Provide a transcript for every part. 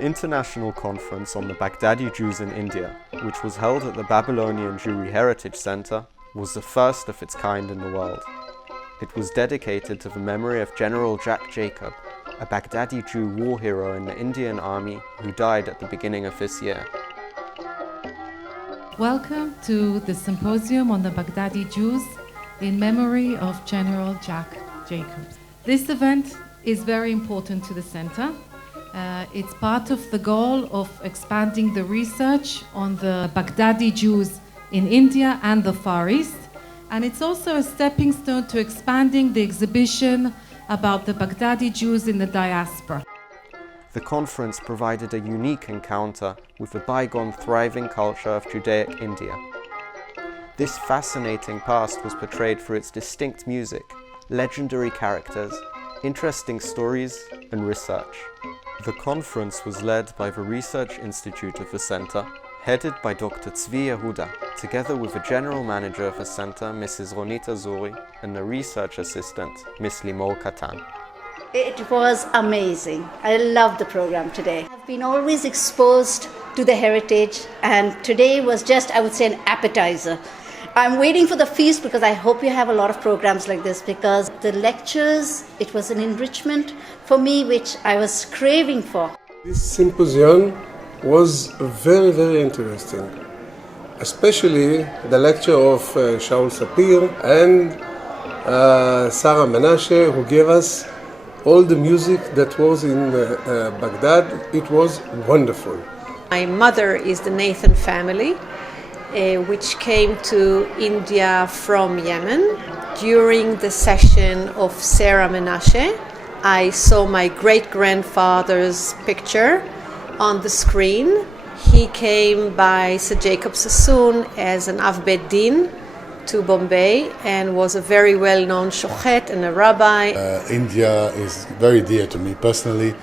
The International Conference on the Baghdadi Jews in India, which was held at the Babylonian Jewry Heritage Center, was the first of its kind in the world. It was dedicated to the memory of General Jack Jacob, a Baghdadi Jew war hero in the Indian Army who died at the beginning of this year. Welcome to the Symposium on the Baghdadi Jews in memory of General Jack Jacob. This event is very important to the center. It's part of the goal of expanding the research on the Baghdadi Jews in India and the Far East, and it's also a stepping stone to expanding the exhibition about the Baghdadi Jews in the diaspora. The conference provided a unique encounter with the bygone thriving culture of Judaic India. This fascinating past was portrayed through its distinct music, legendary characters, interesting stories, and research. The conference was led by the Research Institute of the Center, headed by Dr. Tzvi Yehuda, together with the General Manager of the Center, Mrs. Ronit Azuri, and the Research Assistant, Ms. Limor Katan. It was amazing. I loved the program today. I've been always exposed to the heritage, and today was just, I would say, an appetizer. I'm waiting for the feast because I hope you have a lot of programs like this, because the lectures, it was an enrichment for me which I was craving for. This symposium was very, very interesting, especially the lecture of Shaul Sapir and Sarah Menashe, who gave us all the music that was in Baghdad. It was wonderful. My mother is the Nathan family, which came to India from Yemen. During the session of Sarah Menashe, I saw my great-grandfather's picture on the screen. He came by Sir Jacob Sassoon as an Av Bet Din to Bombay and was a very well-known shochet and a rabbi. India is very dear to me personally,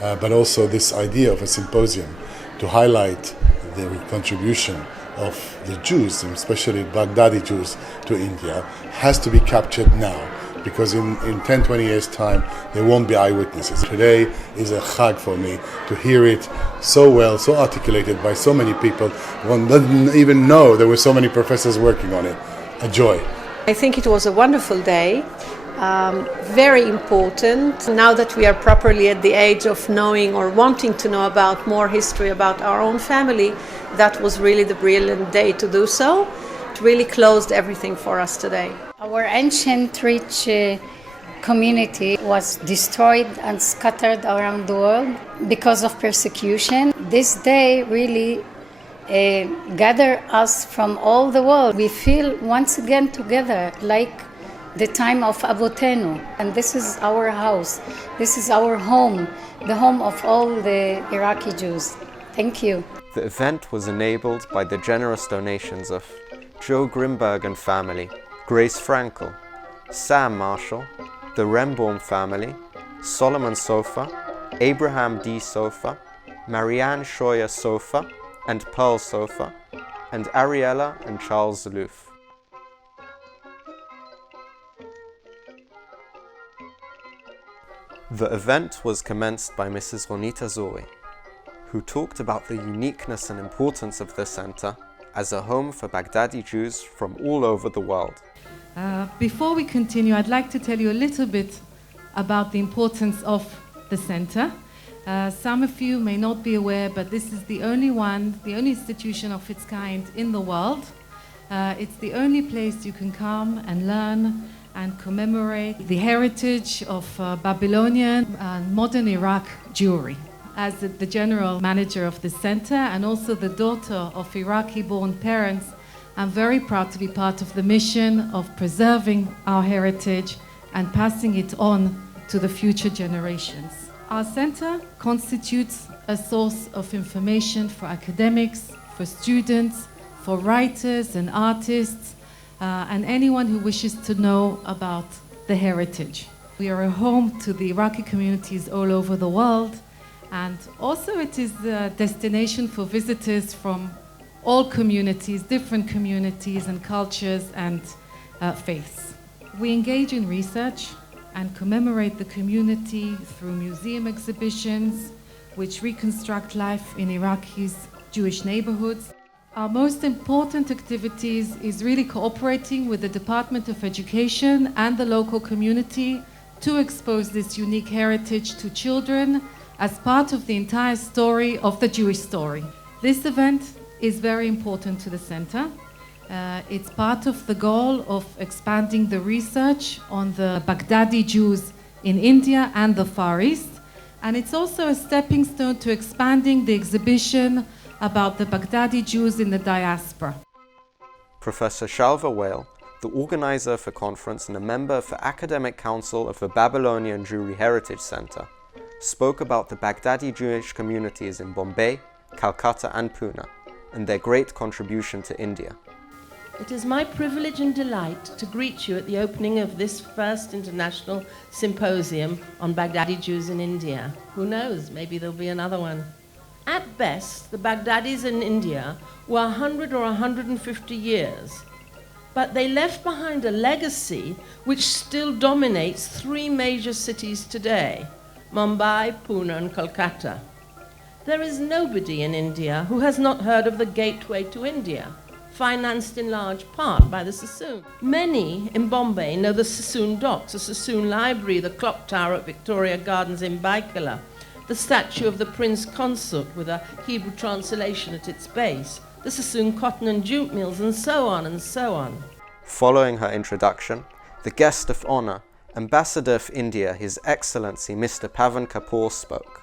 but also this idea of a symposium to highlight the contribution of the Jews, and especially Baghdadi Jews, to India has to be captured now, because in 10, 20 years' time, there won't be eyewitnesses. Today is a chag for me to hear it so well, so articulated by so many people. One doesn't even know there were so many professors working on it. A joy. I think it was a wonderful day, very important. Now that we are properly at the age of knowing or wanting to know about more history about our own family, that was really the brilliant day to do so. It really closed everything for us today. Our ancient rich community was destroyed and scattered around the world because of persecution. This day really gather us from all the world. We feel once again together like the time of Avotenu, and this is our house, this is our home, the home of all the Iraqi Jews. Thank you. The event was enabled by the generous donations of Joe Grimberg and family, Grace Frankel, Sam Marshall, the Rembaum family, Solomon Sofa, Abraham D. Sofa, Marianne Scheuer Sofa, and Pearl Sofa, and Ariella and Charles Zaloof. The event was commenced by Mrs. Ronit Azuri, who talked about the uniqueness and importance of the center as a home for Baghdadi Jews from all over the world. Before we continue, I'd like to tell you a little bit about the importance of the center. Some of you may not be aware, but this is the only institution of its kind in the world. It's the only place you can come and learn and commemorate the heritage of Babylonian and modern Iraq Jewry. As the general manager of the center and also the daughter of Iraqi-born parents, I'm very proud to be part of the mission of preserving our heritage and passing it on to the future generations. Our center constitutes a source of information for academics, for students, for writers and artists, and anyone who wishes to know about the heritage. We are a home to the Iraqi communities all over the world, and also it is a destination for visitors from all communities, different communities and cultures and faiths. We engage in research and commemorate the community through museum exhibitions, which reconstruct life in Iraqi's Jewish neighborhoods. Our most important activities is really cooperating with the Department of Education and the local community to expose this unique heritage to children as part of the entire story of the Jewish story. This event is very important to the center. It's part of the goal of expanding the research on the Baghdadi Jews in India and the Far East, and it's also a stepping stone to expanding the exhibition about the Baghdadi Jews in the diaspora. Professor Shalva Wale, the organizer of the conference and a member of the Academic Council of the Babylonian Jewry Heritage Center, spoke about the Baghdadi Jewish communities in Bombay, Calcutta and Pune, and their great contribution to India. It is my privilege and delight to greet you at the opening of this first international symposium on Baghdadi Jews in India. Who knows, maybe there'll be another one. At best, the Baghdadis in India were 100 or 150 years, but they left behind a legacy which still dominates three major cities today, Mumbai, Pune and Kolkata. There is nobody in India who has not heard of the Gateway to India, financed in large part by the Sassoon. Many in Bombay know the Sassoon Docks, the Sassoon Library, the clock tower at Victoria Gardens in Baikala, the statue of the Prince Consort with a Hebrew translation at its base, the Sassoon cotton and jute mills, and so on and so on. Following her introduction, the guest of honor, Ambassador of India, His Excellency Mr. Pavan Kapoor, spoke.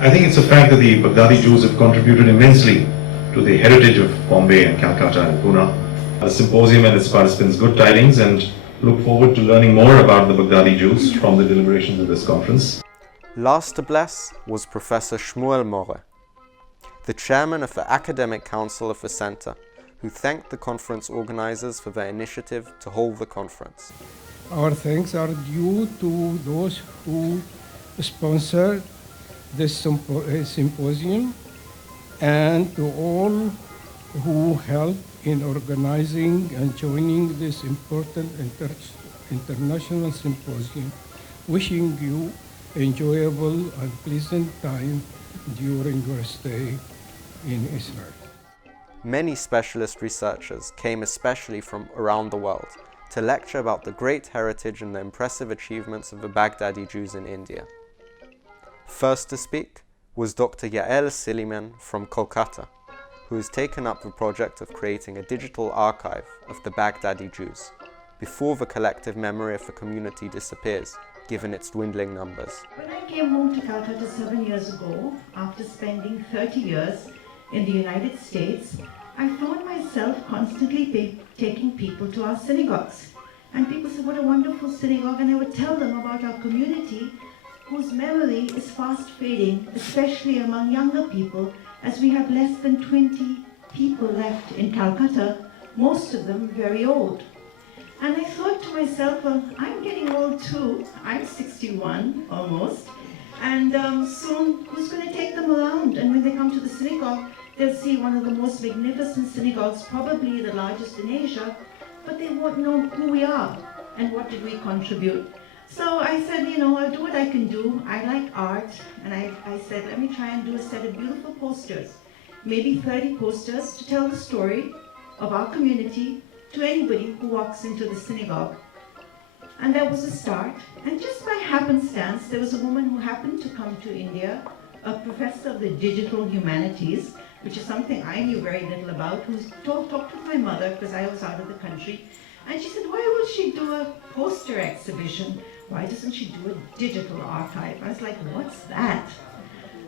I think it's a fact that the Baghdadi Jews have contributed immensely to the heritage of Bombay and Calcutta and Pune. The symposium and its participants good tidings, and look forward to learning more about the Baghdadi Jews from the deliberations of this conference. Last to bless was Professor Shmuel More, the chairman of the Academic Council of the Center, who thanked the conference organizers for their initiative to hold the conference. Our thanks are due to those who sponsored this symposium and to all who helped in organizing and joining this important international symposium. Wishing you enjoyable and pleasant time during your stay in Israel. Many specialist researchers came especially from around the world to lecture about the great heritage and the impressive achievements of the Baghdadi Jews in India. First to speak was Dr. Yael Silliman from Kolkata, who has taken up the project of creating a digital archive of the Baghdadi Jews before the collective memory of the community disappears, given its dwindling numbers. When I came home to Calcutta 7 years ago, after spending 30 years in the United States, I found myself constantly taking people to our synagogues. And people said, what a wonderful synagogue, and I would tell them about our community whose memory is fast fading, especially among younger people, as we have less than 20 people left in Calcutta, most of them very old. And I thought to myself, well, I'm getting old too. I'm 61 almost. And soon, who's going to take them around? And when they come to the synagogue, they'll see one of the most magnificent synagogues, probably the largest in Asia, but they won't know who we are and what did we contribute. So I said, I'll do what I can do. I like art. And I said, let me try and do a set of beautiful posters, maybe 30 posters to tell the story of our community to anybody who walks into the synagogue. And that was a start. And just by happenstance, there was a woman who happened to come to India, a professor of the digital humanities, which is something I knew very little about, who talked with my mother because I was out of the country. And she said, why will she do a poster exhibition? Why doesn't she do a digital archive? I was like, what's that?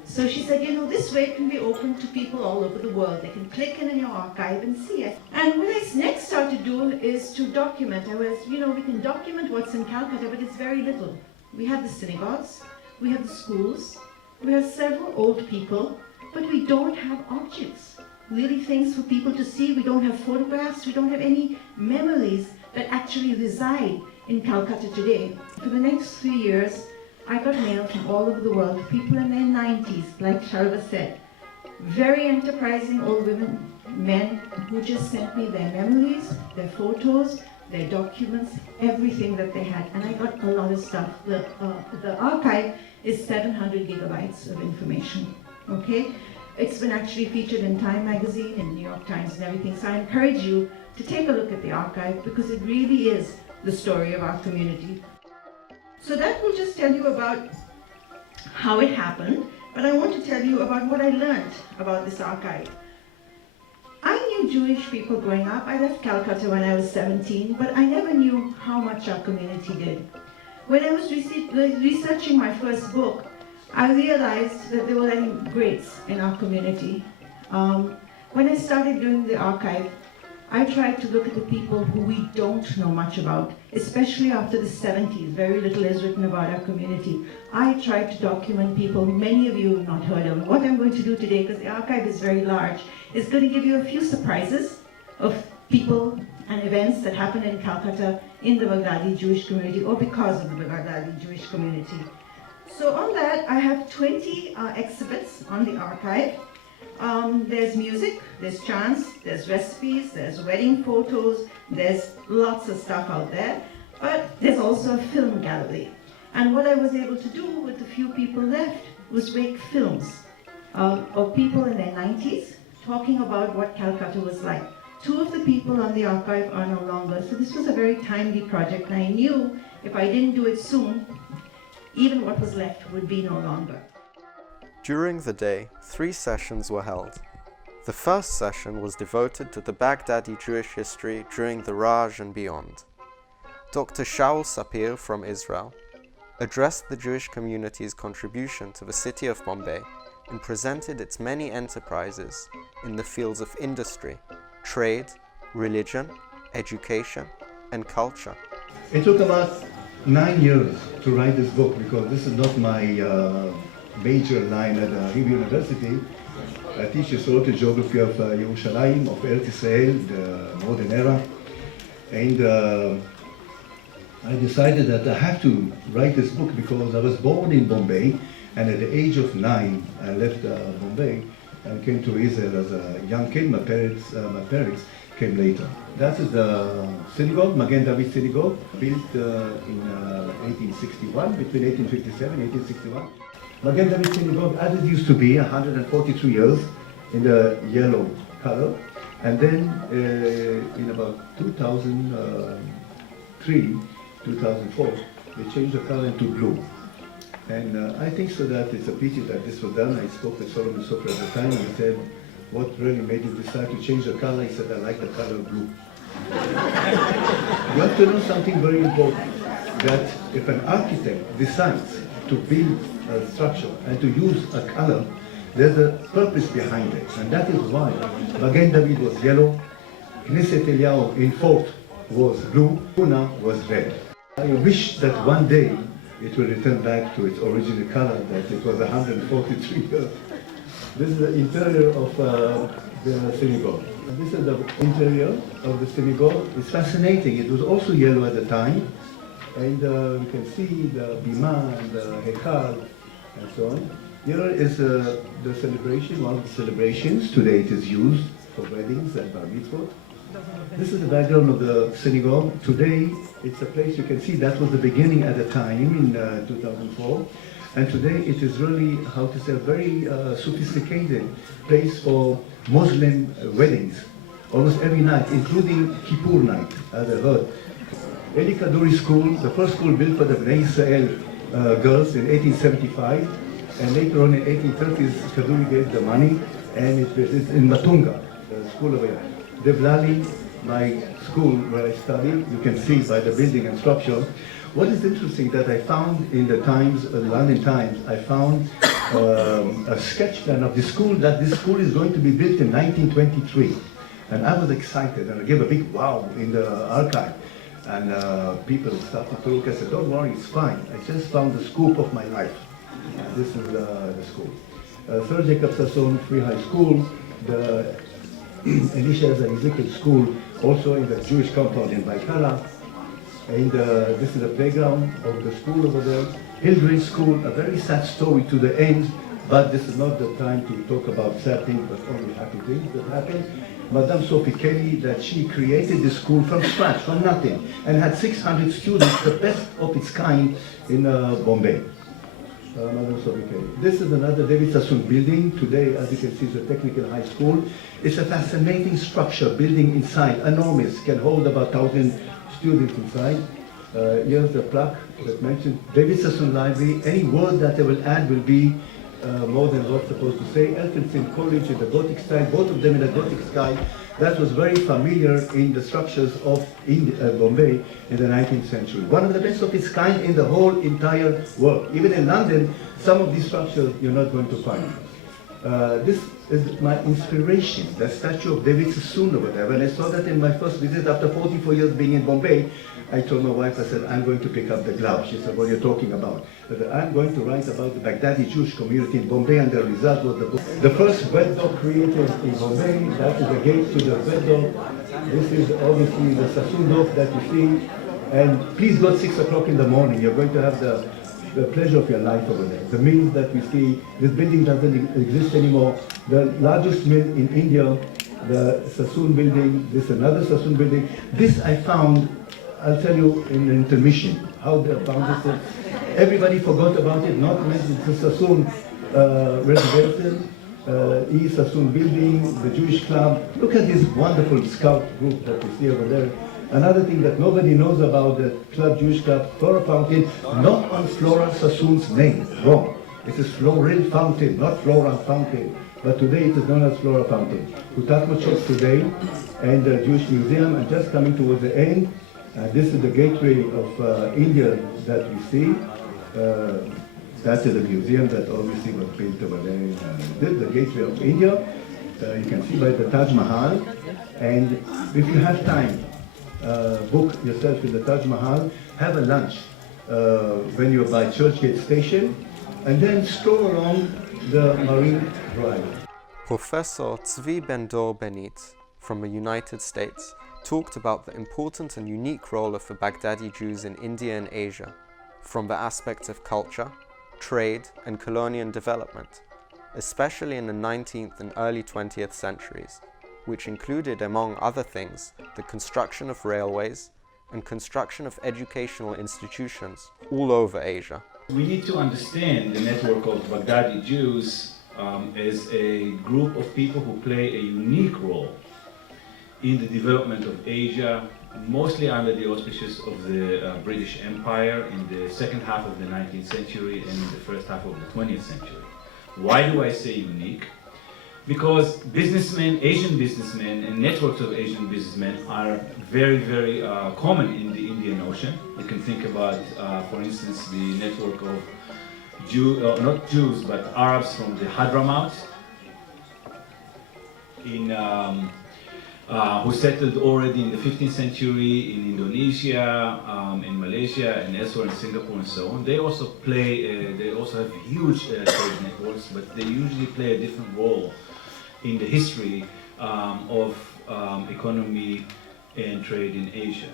So she said, this way it can be open to people all over the world. They can click in your archive and see it. And what I next started to do is to document. We can document what's in Calcutta, but it's very little. We have the synagogues, we have the schools, we have several old people, but we don't have objects. Really things for people to see. We don't have photographs, we don't have any memories that actually reside in Calcutta today. For the next 3 years, I got mail from all over the world, people in their 90s, like Shalva said, very enterprising old women, men who just sent me their memories, their photos, their documents, everything that they had. And I got a lot of stuff. The archive is 700 gigabytes of information, okay? It's been actually featured in Time magazine, in New York Times and everything, so I encourage you to take a look at the archive because it really is the story of our community. So that will just tell you about how it happened, but I want to tell you about what I learned about this archive. I knew Jewish people growing up. I left Calcutta when I was 17, but I never knew how much our community did. When I was researching my first book, I realized that there were any greats in our community. When I started doing the archive, I tried to look at the people who we don't know much about, especially after the 70s. Very little is written about our community. I tried to document people many of you have not heard of. What I'm going to do today, because the archive is very large, is going to give you a few surprises of people and events that happened in Calcutta in the Baghdadi Jewish community or because of the Baghdadi Jewish community. So on that, I have 20 exhibits on the archive. There's music, there's chants, there's recipes, there's wedding photos, there's lots of stuff out there, but there's also a film gallery. And what I was able to do with the few people left was make films of people in their 90s talking about what Calcutta was like. Two of the people on the archive are no longer, so this was a very timely project, and I knew if I didn't do it soon, even what was left would be no longer. During the day, 3 sessions were held. The first session was devoted to the Baghdadi Jewish history during the Raj and beyond. Dr. Shaul Sapir from Israel addressed the Jewish community's contribution to the city of Bombay and presented its many enterprises in the fields of industry, trade, religion, education, and culture. It took about 9 years to write this book because this is not my major line at Hebrew University. I teach historical geography of Yerushalayim, of Eretz Israel, the modern era. And I decided that I have to write this book because I was born in Bombay, and at the age of 9, I left Bombay and came to Israel as a young kid. My parents came later. That is the synagogue, Magen David Synagogue, built in 1861, between 1857 and 1861. Magen David Synagogue, as it used to be, 142 years, in the yellow color. And then in about 2003, 2004, they changed the color into blue. And I think so that it's a pity that this was done. I spoke with Solomon Sofer at the time and he said, what really made you decide to change the color? He said, I like the color blue. You have to know something very important, that if an architect decides to build a structure and to use a color, there's a purpose behind it. And that is why Magen David was yellow, Knesset Eliyahu in Fort was blue, Una was red. I wish that one day it will return back to its original color, that it was 143 years. This is the interior of the synagogue. And this is the interior of the synagogue. It's fascinating. It was also yellow at the time. And you can see the bima and the hekal and so on. Here is the celebration, one of the celebrations. Today it is used for weddings and bar mitzvot. This is the background of the synagogue. Today it's a place you can see that was the beginning at the time in 2004. And today it is really, how to say, a very sophisticated place for Muslim weddings. Almost every night, including Kippur night, as I heard. Eli Kaduri School, the first school built for the Bnei Israel girls in 1875. And later on in 1830s, Kaduri gave the money, and it's in Matunga, the school over here. Devlali, my school where I studied, you can see by the building and structure. What is interesting that I found in the Times, the London Times, I found a sketch plan of the school, that this school is going to be built in 1923. And I was excited, and I gave a big wow in the archive. And people started to look. I said, don't worry, it's fine. I just found the scoop of my life. This is the school. Sir Jacob Sasson Free High School, the Elisha Ezekiel School, also in the Jewish compound in Baikala. And this is the playground of the school over there. Hildred School, a very sad story to the end, but this is not the time to talk about sad things, but only happy things that happened. Madame Sophie Kelly, that she created the school from scratch, from nothing, and had 600 students, the best of its kind in Bombay. Madam Sobike. This is another David Sassoon building. Today, as you can see, is a technical high school. It's a fascinating structure, building inside, enormous, can hold about 1,000 students inside. Here's the plaque that mentioned David Sassoon Library. Any word that they will add will be more than what's supposed to say. Elphinstone College in the Gothic style, both of them in the Gothic style. That was very familiar in the structures of Bombay in the 19th century. One of the best of its kind in the whole entire world. Even in London, some of these structures you're not going to find. This is my inspiration, the statue of David Sassoon over there. When I saw that in my first visit after 44 years being in Bombay, I told my wife, I said, I'm going to pick up the glove. She said, what are you talking about? I said, I'm going to write about the Baghdadi Jewish community in Bombay, and the result was the book. The first wet dog created in Bombay, that is the gate to the wet dog. This is obviously the Sassoon dog that you see. And please go at 6 o'clock in the morning. You're going to have the pleasure of your life over there. The mills that we see, this building doesn't exist anymore. The largest mill in India, the Sassoon building, this another Sassoon building. This I found, I'll tell you in the intermission, how they found this. Everybody forgot about it, not mentioned. It's a Sassoon residential, Sassoon building, the Jewish club. Look at this wonderful scout group that you see over there. Another thing that nobody knows about the club, Jewish club, Flora Fountain, not on Flora Sassoon's name, wrong. It is Floral Fountain, not Flora Fountain. But today it is known as Flora Fountain. Hutat Machot today, and the Jewish Museum, and just coming towards the end, this is the gateway of India that we see. That is a museum that obviously was built over there. This is the gateway of India. You can see by the Taj Mahal. And if you have time, book yourself in the Taj Mahal, have a lunch when you're by Churchgate Station, and then stroll along the Marine Drive. Professor Tzvi Ben-Dor Benit from the United States talked about the important and unique role of the Baghdadi Jews in India and Asia, from the aspects of culture, trade, and colonial development, especially in the 19th and early 20th centuries, which included, among other things, the construction of railways and construction of educational institutions all over Asia. We need to understand the network of Baghdadi Jews as a group of people who play a unique role in the development of Asia, mostly under the auspices of the British Empire in the second half of the 19th century and in the first half of the 20th century. Why do I say unique? Because businessmen, Asian businessmen, and networks of Asian businessmen are very, very common in the Indian Ocean. You can think about, for instance, the network of not Jews, but Arabs from the Hadramaut, who settled already in the 15th century in Indonesia, in Malaysia, and elsewhere in Singapore and so on. They also play, they also have huge trade networks, but they usually play a different role in the history of economy and trade in Asia.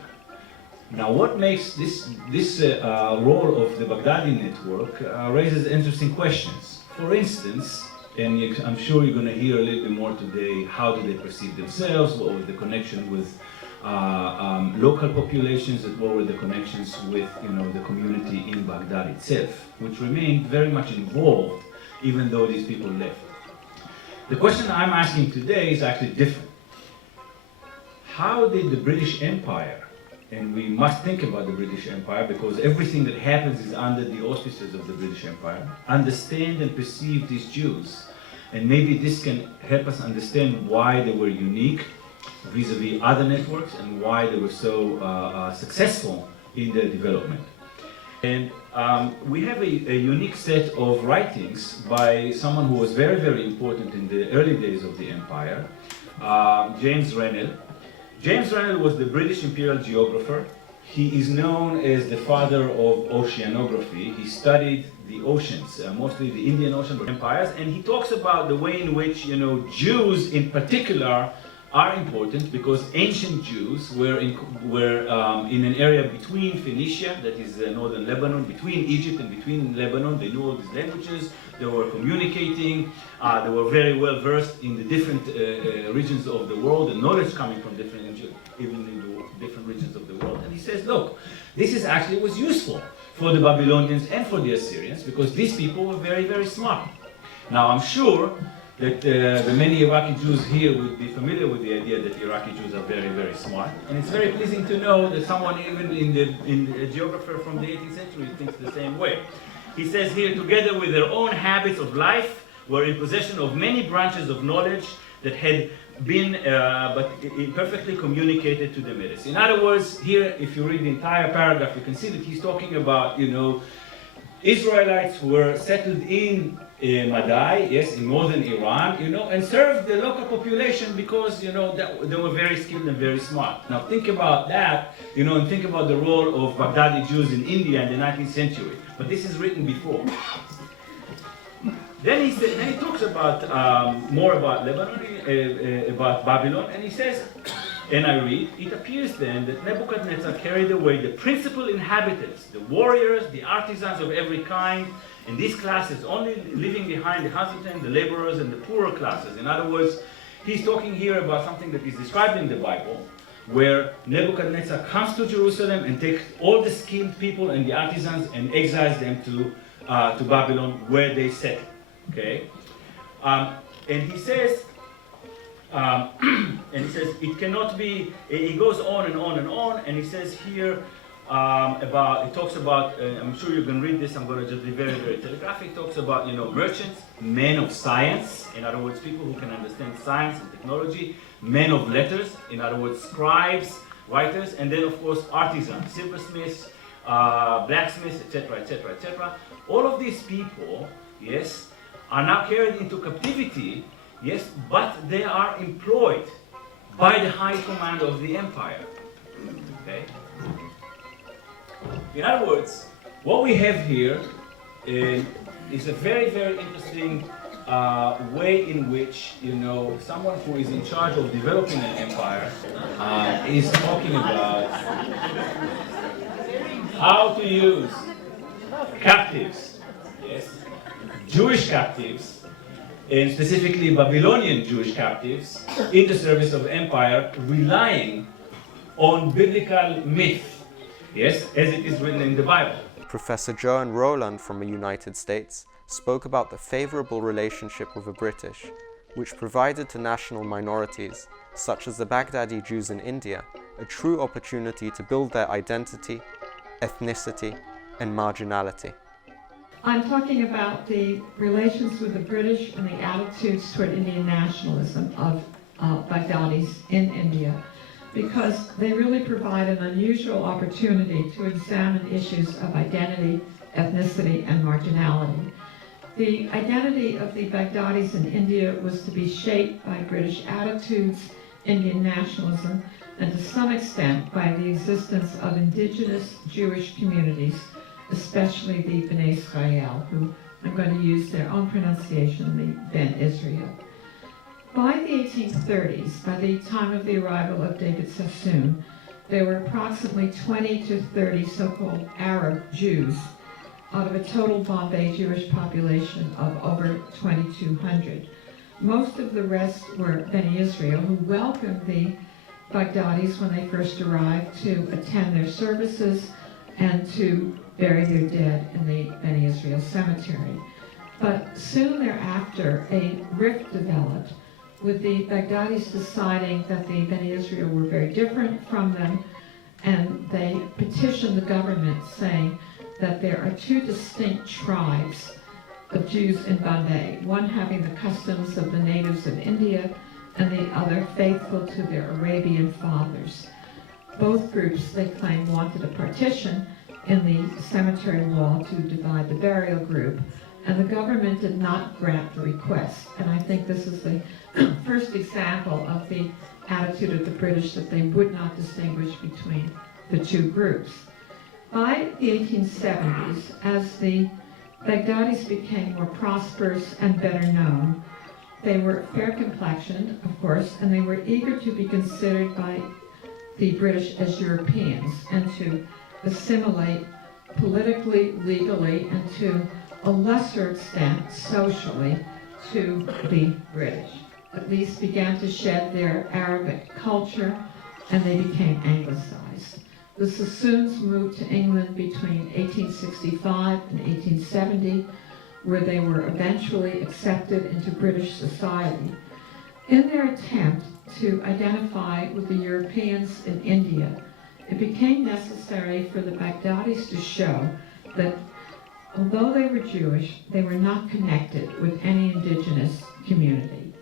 Now, what makes this role of the Baghdadi network raises interesting questions. For instance, and I'm sure you're going to hear a little bit more today, how do they perceive themselves, what was the connection with local populations, and what were the connections with the community in Baghdad itself, which remained very much involved even though these people left. The question I'm asking today is actually different. How did the British Empire, and we must think about the British Empire because everything that happens is under the auspices of the British Empire, understand and perceive these Jews? And maybe this can help us understand why they were unique vis-a-vis other networks and why they were so successful in their development. And we have a unique set of writings by someone who was very, very important in the early days of the empire, James Rennell. James Rennell was the British imperial geographer. He is known as the father of oceanography. He studied the oceans, mostly the Indian Ocean empires, and he talks about the way in which Jews in particular are important because ancient Jews were in an area between Phoenicia, that is northern Lebanon, between Egypt and between Lebanon. They knew all these languages, they were communicating, they were very well versed in the different regions of the world, and knowledge coming from different regions of the world. And he says, look, this is actually was useful for the Babylonians and for the Assyrians, because these people were very, very smart. Now, I'm sure that the many Iraqi Jews here would be familiar with the idea that Iraqi Jews are very, very smart. And it's very pleasing to know that someone even in a geographer from the 18th century thinks the same way. He says here, together with their own habits of life, were in possession of many branches of knowledge that had been but imperfectly communicated to the Medes. In other words, here, if you read the entire paragraph, you can see that he's talking about, Israelites who were settled in Madai, yes, in northern Iran, and served the local population because, they were very skilled and very smart. Now think about that, and think about the role of Baghdadi Jews in India in the 19th century. But this is written before. Then he talks about more about Lebanon, about Babylon, and he says, and I read, it appears then that Nebuchadnezzar carried away the principal inhabitants, the warriors, the artisans of every kind, and these classes, only leaving behind the husbandmen, the laborers, and the poorer classes. In other words, he's talking here about something that is described in the Bible, where Nebuchadnezzar comes to Jerusalem and takes all the skilled people and the artisans and exiles them to Babylon, where they settle. Okay, and he says, it cannot be. He goes on and on and on, and he says here he talks about. I'm sure you can read this. I'm going to just be very, very telegraphic. He talks about merchants, men of science. In other words, people who can understand science and technology. Men of letters. In other words, scribes, writers, and then of course artisans, silversmiths, blacksmiths, etc., etc., etc. All of these people, yes, are now carried into captivity, yes, but they are employed by the high command of the empire. Okay? In other words, what we have here is a very, very interesting way in which, someone who is in charge of developing an empire is talking about how to use captives, yes, Jewish captives, and specifically Babylonian Jewish captives, in the service of empire, relying on biblical myth, yes, as it is written in the Bible. Professor Joan Rowland from the United States spoke about the favorable relationship with the British, which provided to national minorities, such as the Baghdadi Jews in India, a true opportunity to build their identity, ethnicity, and marginality. I'm talking about the relations with the British and the attitudes toward Indian nationalism of Baghdadis in India, because they really provide an unusual opportunity to examine issues of identity, ethnicity, and marginality. The identity of the Baghdadis in India was to be shaped by British attitudes, Indian nationalism, and to some extent by the existence of indigenous Jewish communities, especially the Bnei Israel, who I'm going to use their own pronunciation, the Ben Israel. By the 1830s, by the time of the arrival of David Sassoon, there were approximately 20 to 30 so-called Arab Jews out of a total Bombay Jewish population of over 2,200. Most of the rest were Bnei Israel, who welcomed the Baghdadis when they first arrived to attend their services and to bury their dead in the Bnei Israel cemetery. But soon thereafter, a rift developed, with the Baghdadis deciding that the Bnei Israel were very different from them, and they petitioned the government saying that there are two distinct tribes of Jews in Bombay, one having the customs of the natives of India, and the other faithful to their Arabian fathers. Both groups, they claimed, wanted a partition in the cemetery wall to divide the burial group, and the government did not grant the request. And I think this is the first example of the attitude of the British, that they would not distinguish between the two groups. By the 1870s, as the Baghdadis became more prosperous and better known, they were fair complexioned, of course, and they were eager to be considered by the British as Europeans and to assimilate politically, legally, and to a lesser extent socially to the British. At least began to shed their Arabic culture, and they became anglicized. The Sassoons moved to England between 1865 and 1870, where they were eventually accepted into British society. In their attempt to identify with the Europeans in India, it became necessary for the Baghdadis to show that although they were Jewish, they were not connected with any indigenous community.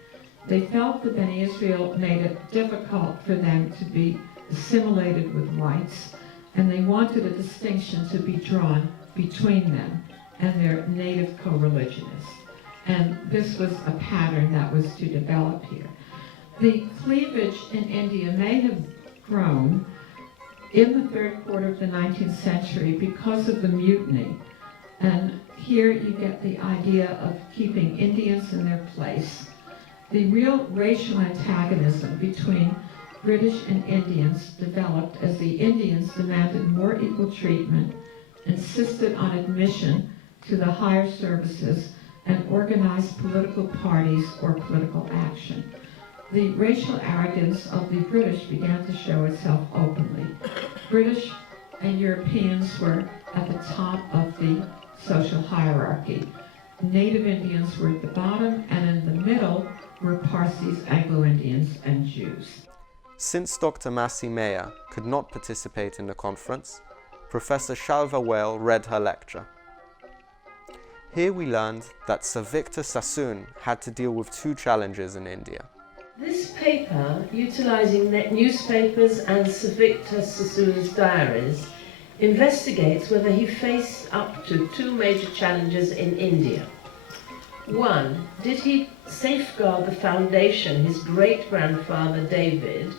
They felt that Beni Israel made it difficult for them to be assimilated with whites, and they wanted a distinction to be drawn between them and their native co-religionists. And this was a pattern that was to develop here. The cleavage in India may have grown in the third quarter of the 19th century because of the mutiny. And here you get the idea of keeping Indians in their place. The real racial antagonism between British and Indians developed as the Indians demanded more equal treatment, insisted on admission to the higher services, and organized political parties or political action. The racial arrogance of the British began to show itself openly. British and Europeans were at the top of the social hierarchy. Native Indians were at the bottom, and in the middle were Parsis, Anglo-Indians, and Jews. Since Dr. Massi Meir could not participate in the conference, Professor Shalva Wale read her lecture. Here we learned that Sir Victor Sassoon had to deal with two challenges in India. This paper, utilising newspapers and Sir Victor Sassoon's diaries, investigates whether he faced up to two major challenges in India. One, did he safeguard the foundation his great-grandfather David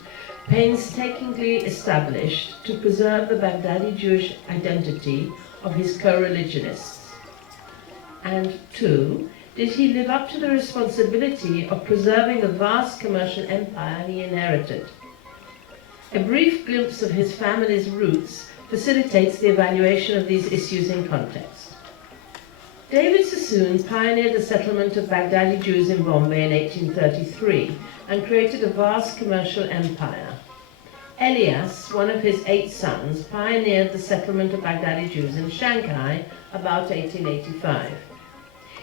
painstakingly established to preserve the Baghdadi Jewish identity of his co-religionists? And two, did he live up to the responsibility of preserving the vast commercial empire he inherited? A brief glimpse of his family's roots facilitates the evaluation of these issues in context. David Sassoon pioneered the settlement of Baghdadi Jews in Bombay in 1833 and created a vast commercial empire. Elias, one of his 8 sons, pioneered the settlement of Baghdadi Jews in Shanghai about 1885.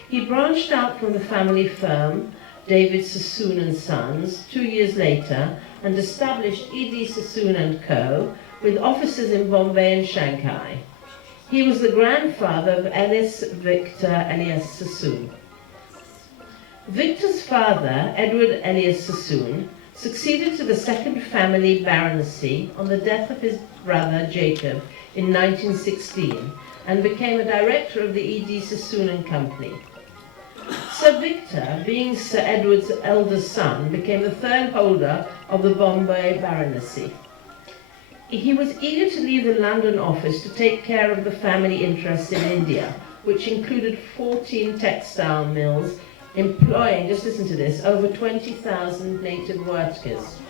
He branched out from the family firm, David Sassoon and Sons, 2 years later, and established E.D. Sassoon & Co., with offices in Bombay and Shanghai. He was the grandfather of Ellis Victor Elias Sassoon. Victor's father, Edward Elias Sassoon, succeeded to the second family baronetcy on the death of his brother Jacob in 1916 and became a director of the E.D. Sassoon & Company. Sir Victor, being Sir Edward's eldest son, became the third holder of the Bombay baronetcy. He was eager to leave the London office to take care of the family interests in India, which included 14 textile mills employing, just listen to this, over 20,000 native workers.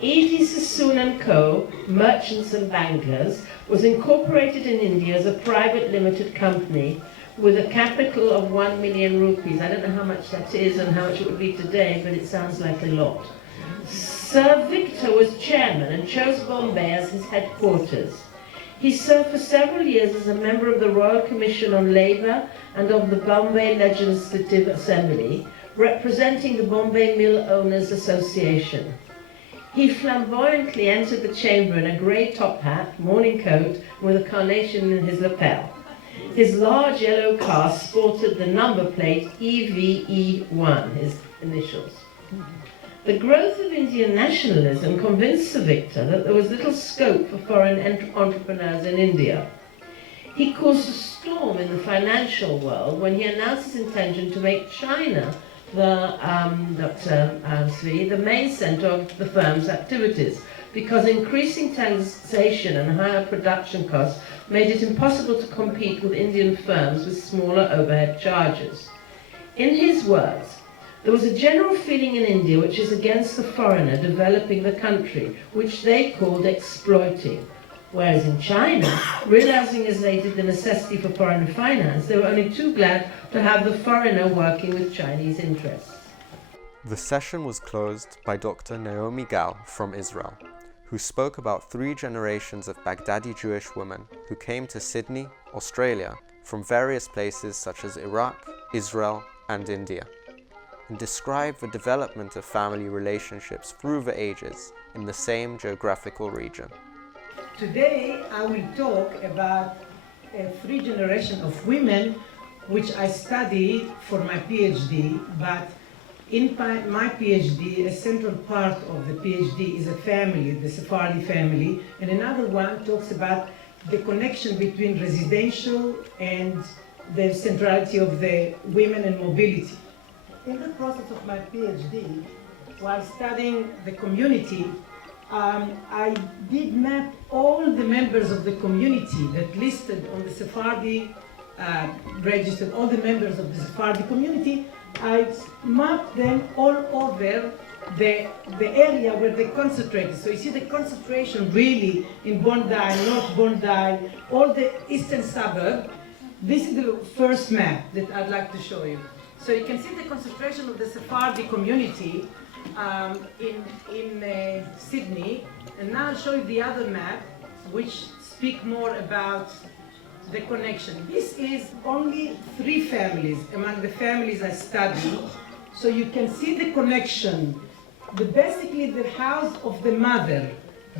E.D. Sassoon & Co., merchants and bankers, was incorporated in India as a private limited company with a capital of 1 million rupees. I don't know how much that is and how much it would be today, but it sounds like a lot. Sir Victor was chairman and chose Bombay as his headquarters. He served for several years as a member of the Royal Commission on Labour and of the Bombay Legislative Assembly, representing the Bombay Mill Owners Association. He flamboyantly entered the chamber in a grey top hat, morning coat, with a carnation in his lapel. His large yellow car sported the number plate EVE1, his initials. The growth of Indian nationalism convinced Sir Victor that there was little scope for foreign entrepreneurs in India. He caused a storm in the financial world when he announced his intention to make China the main center of the firm's activities, because increasing taxation and higher production costs made it impossible to compete with Indian firms with smaller overhead charges. In his words, there was a general feeling in India which is against the foreigner developing the country, which they called exploiting. Whereas in China, realizing as they did the necessity for foreign finance, they were only too glad to have the foreigner working with Chinese interests. The session was closed by Dr. Naomi Gal from Israel, who spoke about 3 generations of Baghdadi Jewish women who came to Sydney, Australia, from various places such as Iraq, Israel, and India, and described the development of family relationships through the ages in the same geographical region. Today I will talk about 3 generations of women which I studied for my PhD, but in my PhD, a central part of the PhD is a family, the Sephardi family, and another one talks about the connection between residential and the centrality of the women and mobility. In the process of my PhD, while studying the community, I did map all the members of the community that listed on the Sephardi register, all the members of the Sephardi community. I mapped them all over the area where they concentrated. So you see the concentration really in Bondi, North Bondi, all the eastern suburb. This is the first map that I'd like to show you. So you can see the concentration of the Sephardi community in Sydney. And now I'll show you the other map, which speak more about the connection. This is only 3 families among the families I studied. So you can see the connection. Basically the house of the mother,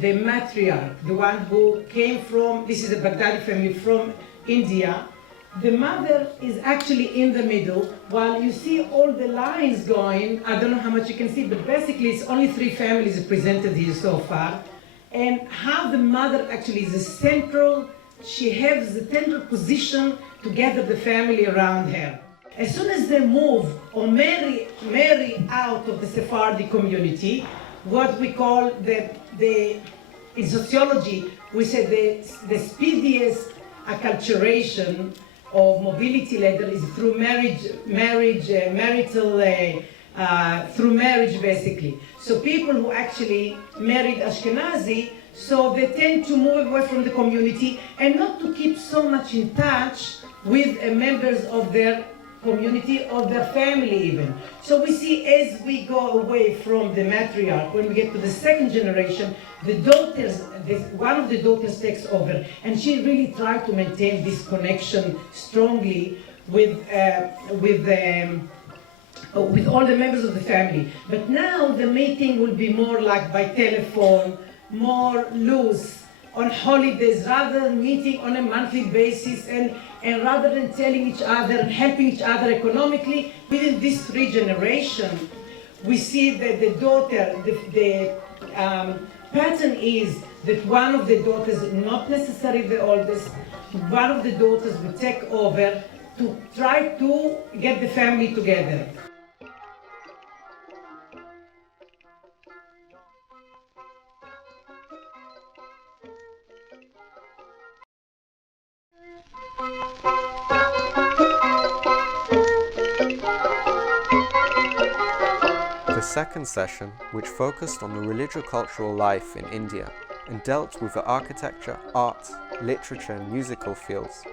the matriarch, the one who came from, this is a Baghdadi family from India. The mother is actually in the middle, while you see all the lines going, I don't know how much you can see, but basically it's only 3 families represented here so far. And how the mother actually is a central, she has the central position to gather the family around her. As soon as they move or marry out of the Sephardi community, what we call in sociology, we say the speediest acculturation of mobility ladder is through through marriage basically. So people who actually married Ashkenazi, so they tend to move away from the community and not to keep so much in touch with members of their community or their family even. So we see as we go away from the matriarch, when we get to the 2nd generation, the daughters, one of the daughters takes over, and she really tried to maintain this connection strongly with all the members of the family. But now the meeting will be more like by telephone, more loose, on holidays, rather than meeting on a monthly basis, and rather than telling each other and helping each other economically. Within these 3 generations, we see that the daughter, the pattern is that one of the daughters, not necessarily the oldest, one of the daughters will take over to try to get the family together. The 2nd session, which focused on the religio-cultural life in India and dealt with the architecture, art, literature and musical fields,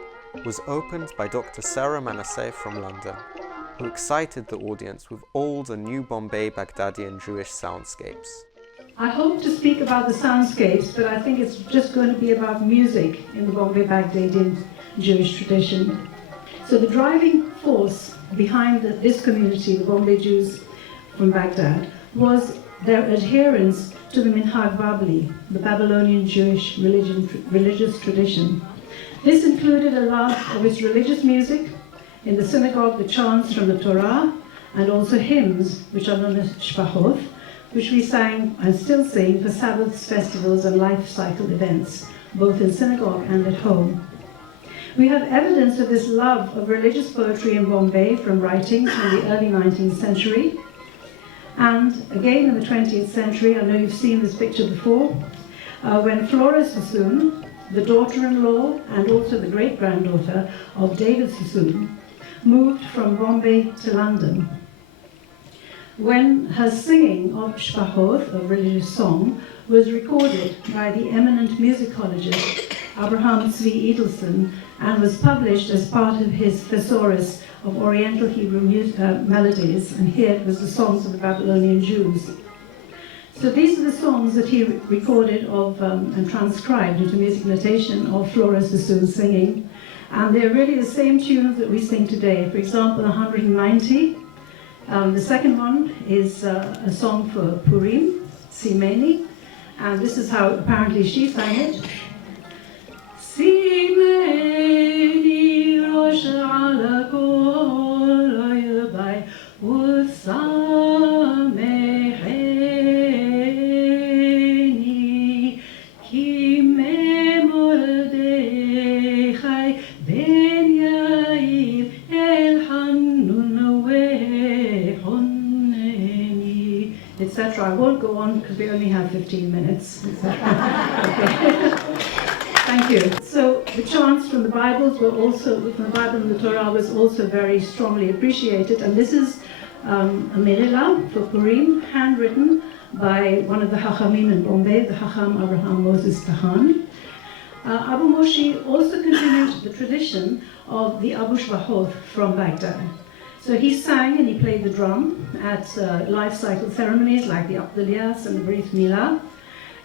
was opened by Dr. Sarah Manasseh from London, who excited the audience with old and new Bombay Baghdadian Jewish soundscapes. I hope to speak about the soundscapes, but I think it's just going to be about music in the Bombay Baghdadian Jewish tradition. So the driving force behind this community, the Bombay Jews from Baghdad, was their adherence to the Minhag Babli, the Babylonian Jewish religious tradition. This included a love of its religious music, in the synagogue the chants from the Torah, and also hymns, which are known as shpahoth, which we sang and still sing for Sabbaths, festivals and life cycle events, both in synagogue and at home. We have evidence of this love of religious poetry in Bombay from writings from the early 19th century, and again in the 20th century. I know you've seen this picture before, when Flora Sassoon, the daughter-in-law and also the great-granddaughter of David Sassoon, moved from Bombay to London. When her singing of shpahoth, of religious song, was recorded by the eminent musicologist Abraham Tzvi Edelson and was published as part of his thesaurus of Oriental Hebrew melodies, and here it was the songs of the Babylonian Jews. So these are the songs that he recorded of and transcribed into music notation of Flora Sassoon singing. And they're really the same tunes that we sing today. For example, 190. The second one is a song for Purim, Simeni. And this is how apparently she sang it. Simeni rosh ala kol aybai usameheni ki me mordechai ben yair el hanun wehoneni, etc. I won't go on because we only have 15 minutes. Okay. Thank you. So the chants from the Bibles were also, from the Bible and the Torah was also very strongly appreciated. And this is a Megillah for Purim, handwritten by one of the Chachamim in Bombay, the Chacham Abraham Moses Tahan. Abu Moshe also continued the tradition of the Abu Shvahoth from Baghdad. So he sang and he played the drum at life cycle ceremonies like the Abduliyas and the Brit Milah.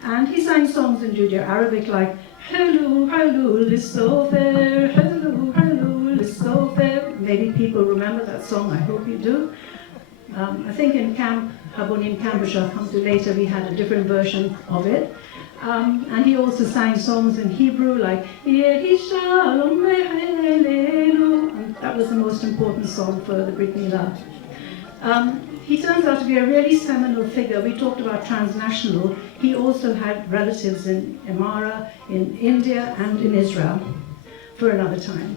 And he sang songs in Judeo-Arabic like Hello, hello, Listofer, hello, hello, Listofer. Maybe people remember that song, I hope you do. I think in Camp Habonim Camp, which I'll come to later, we had a different version of it. And he also sang songs in Hebrew like Yehi Shalom Me'elenu, and that was the most important song for the Brit Milah. He turns out to be a really seminal figure. We talked about transnational. He also had relatives in Emara, in India, and in Israel for another time.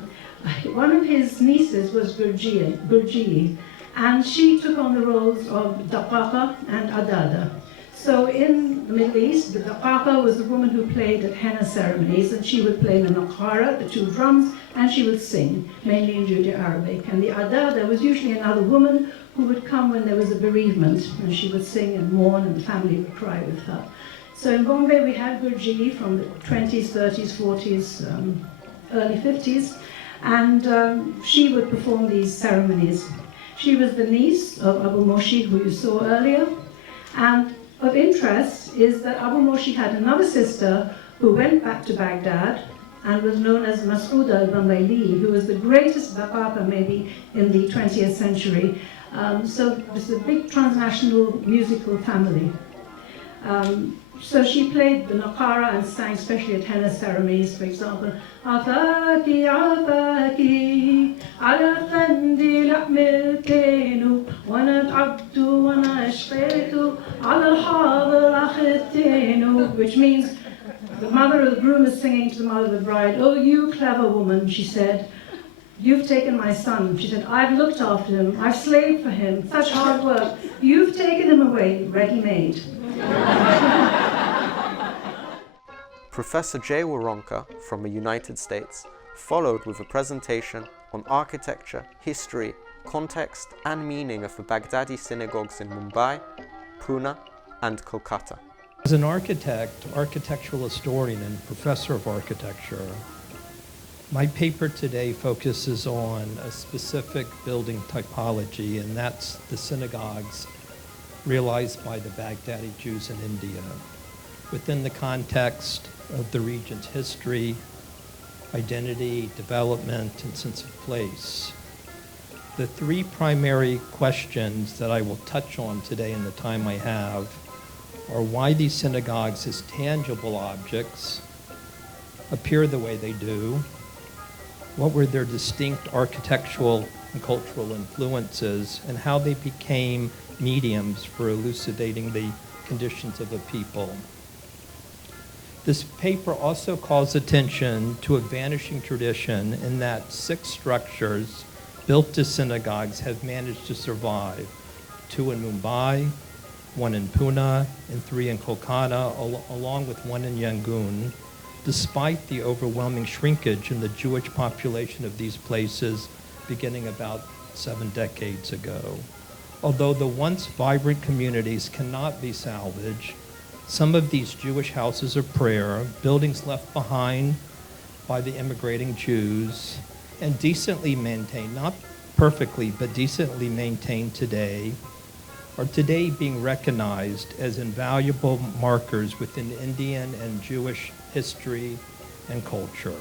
One of his nieces was Gurji, and she took on the roles of Daqaqa and Adada. So in the Middle East, the Daqaqa was the woman who played at henna ceremonies, and she would play the naqara, the two drums, and she would sing, mainly in Judeo-Arabic. And the Adada was usually another woman who would come when there was a bereavement, and she would sing and mourn, and the family would cry with her. So in Bombay, we had Gurji from the 20s, 30s, 40s, early 50s, and she would perform these ceremonies. She was the niece of Abu Moshe, who you saw earlier, and of interest is that Abu Moshe had another sister who went back to Baghdad and was known as Mas'uda al-Bambaili, who was the greatest baqaqa maybe in the 20th century. So it was a big transnational musical family. So she played the naqara and sang especially at henna ceremonies, for example, Afaki, Afaki, ala khandi la'milkenu, wana ta'abdu, wana ashqetu, ala al-hadar akhitenu, which means the mother of the groom is singing to the mother of the bride, oh, you clever woman, she said, you've taken my son. She said, I've looked after him, I've slaved for him, such hard work. You've taken him away, ready-made. Professor Jay Waronker from the United States followed with a presentation on architecture, history, context and meaning of the Baghdadi synagogues in Mumbai, Pune and Kolkata. As an architect, architectural historian and professor of architecture, my paper today focuses on a specific building typology, and that's the synagogues realized by the Baghdadi Jews in India within the context of the region's history, identity, development, and sense of place. The three primary questions that I will touch on today in the time I have are why these synagogues as tangible objects appear the way they do, what were their distinct architectural and cultural influences, and how they became mediums for elucidating the conditions of a people. This paper also calls attention to a vanishing tradition in that 6 structures built as synagogues have managed to survive. 2 in Mumbai, 1 in Pune, and 3 in Kolkata, along with 1 in Yangon, despite the overwhelming shrinkage in the Jewish population of these places beginning about 7 decades ago. Although the once vibrant communities cannot be salvaged, some of these Jewish houses of prayer, buildings left behind by the immigrating Jews, and decently maintained, not perfectly, but decently maintained today, are today being recognized as invaluable markers within Indian and Jewish history and culture.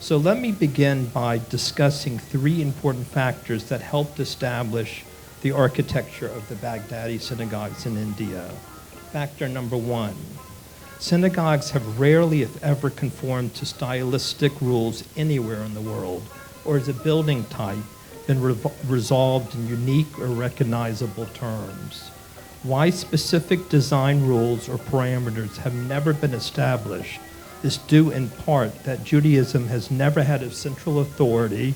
So let me begin by discussing three important factors that helped establish the architecture of the Baghdadi synagogues in India. Factor number one, synagogues have rarely, if ever, conformed to stylistic rules anywhere in the world, or as a building type, been resolved in unique or recognizable terms. Why specific design rules or parameters have never been established is due in part that Judaism has never had a central authority,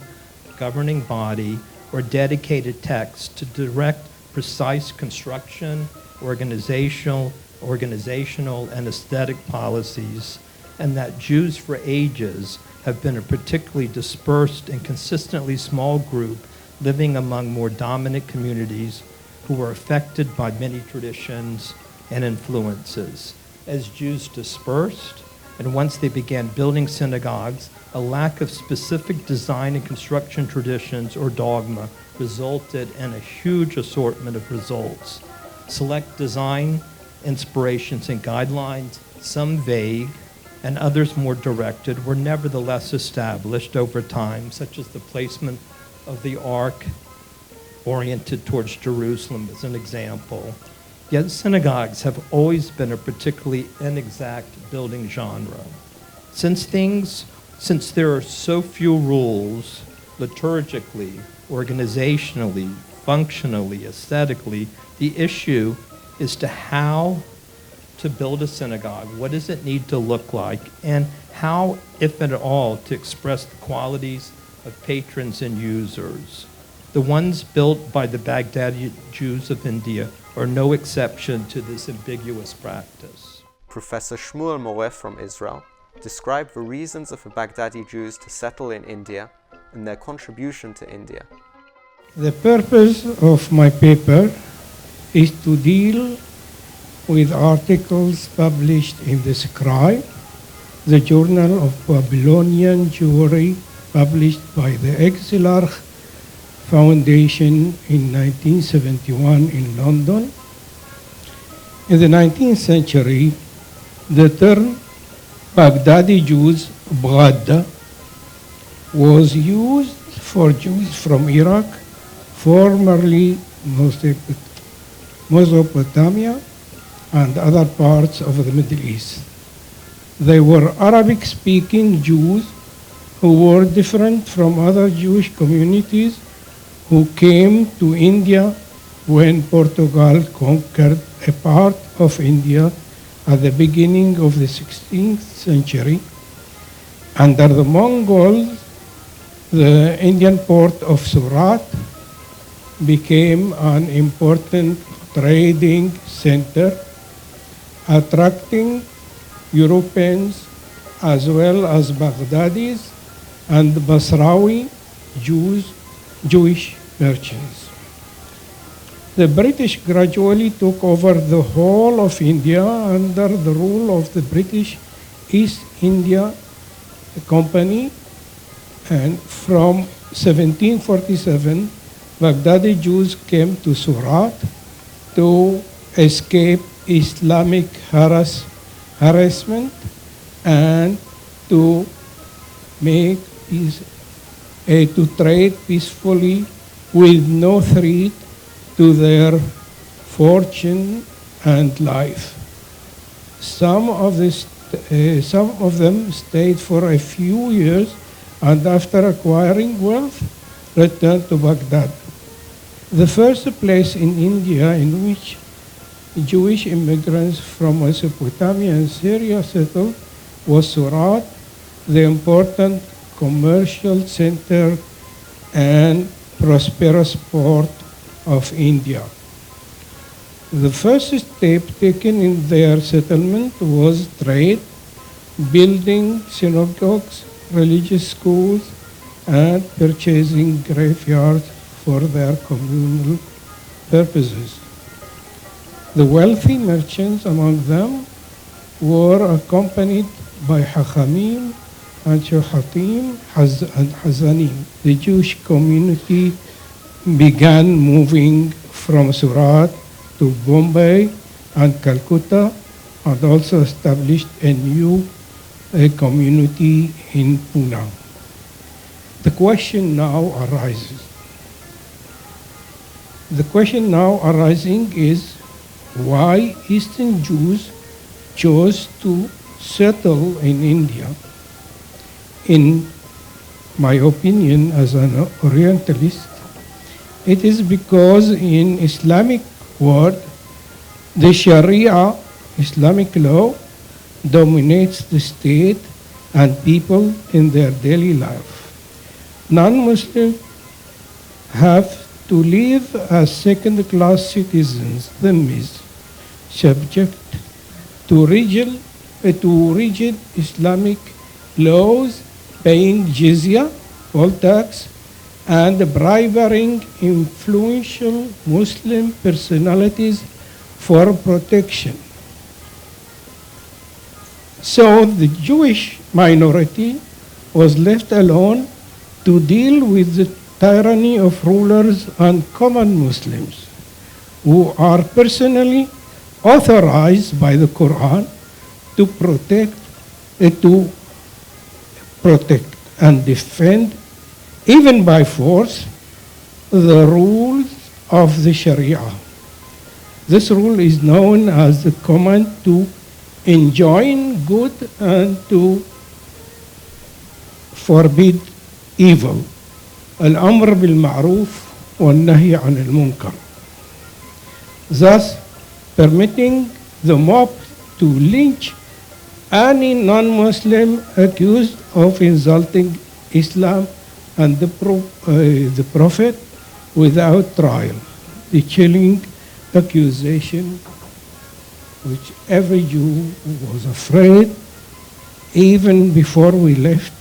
governing body, or dedicated text to direct precise construction, organizational, and aesthetic policies, and that Jews for ages have been a particularly dispersed and consistently small group living among more dominant communities who were affected by many traditions and influences. As Jews dispersed, and once they began building synagogues, a lack of specific design and construction traditions or dogma resulted in a huge assortment of results. Select design inspirations and guidelines, some vague and others more directed, were nevertheless established over time, such as the placement of the ark oriented towards Jerusalem as an example. Yet synagogues have always been a particularly inexact building genre. Since there are so few rules, liturgically, organizationally, functionally, aesthetically, the issue is to how to build a synagogue, what does it need to look like, and how, if at all, to express the qualities of patrons and users. The ones built by the Baghdadi Jews of India are no exception to this ambiguous practice. Professor Shmuel Moreh from Israel described the reasons of the Baghdadi Jews to settle in India and their contribution to India. The purpose of my paper is to deal with articles published in the Scribe, the Journal of Babylonian Jewry, published by the Exilarch Foundation in 1971 in London. In the 19th century, the term Baghdadi Jews, Baghdad, was used for Jews from Iraq, formerly Mesopotamia, and other parts of the Middle East. They were Arabic-speaking Jews who were different from other Jewish communities who came to India when Portugal conquered a part of India at the beginning of the 16th century. Under the Mongols, the Indian port of Surat became an important trading center, attracting Europeans as well as Baghdadis and Basrawi Jewish merchants. The British gradually took over the whole of India under the rule of the British East India Company, and from 1747, Baghdadi Jews came to Surat to escape Islamic harassment and to make peace, to trade peacefully with no threat to their fortune and life. Some of them stayed for a few years and after acquiring wealth returned to Baghdad. The first place in India in which Jewish immigrants from Mesopotamia and Syria settled was Surat, the important commercial center and prosperous port of India. The first step taken in their settlement was trade, building synagogues, religious schools, and purchasing graveyards for their communal purposes. The wealthy merchants among them were accompanied by Hachamim and Shohatim and Hazanim. The Jewish community began moving from Surat to Bombay and Calcutta, and also established a new community in Pune. The question now arises. The question now arising is why Eastern Jews chose to settle in India. In my opinion, as an Orientalist, it is because in Islamic world, the Sharia, Islamic law, dominates the state and people in their daily life. Non-Muslims have to live as second-class citizens, them is subject to rigid Islamic laws, paying jizya, poll tax, and bribing influential Muslim personalities for protection. So the Jewish minority was left alone to deal with the tyranny of rulers and common Muslims who are personally authorized by the Quran to protect and defend, even by force, the rules of the Sharia. This rule is known as the command to enjoin good and to forbid evil. Al-amr bil-ma'ruf wal-nahy an al-munkar. Thus, permitting the mob to lynch any non-Muslim accused of insulting Islam and the Prophet without trial. The chilling accusation which every Jew was afraid even before we left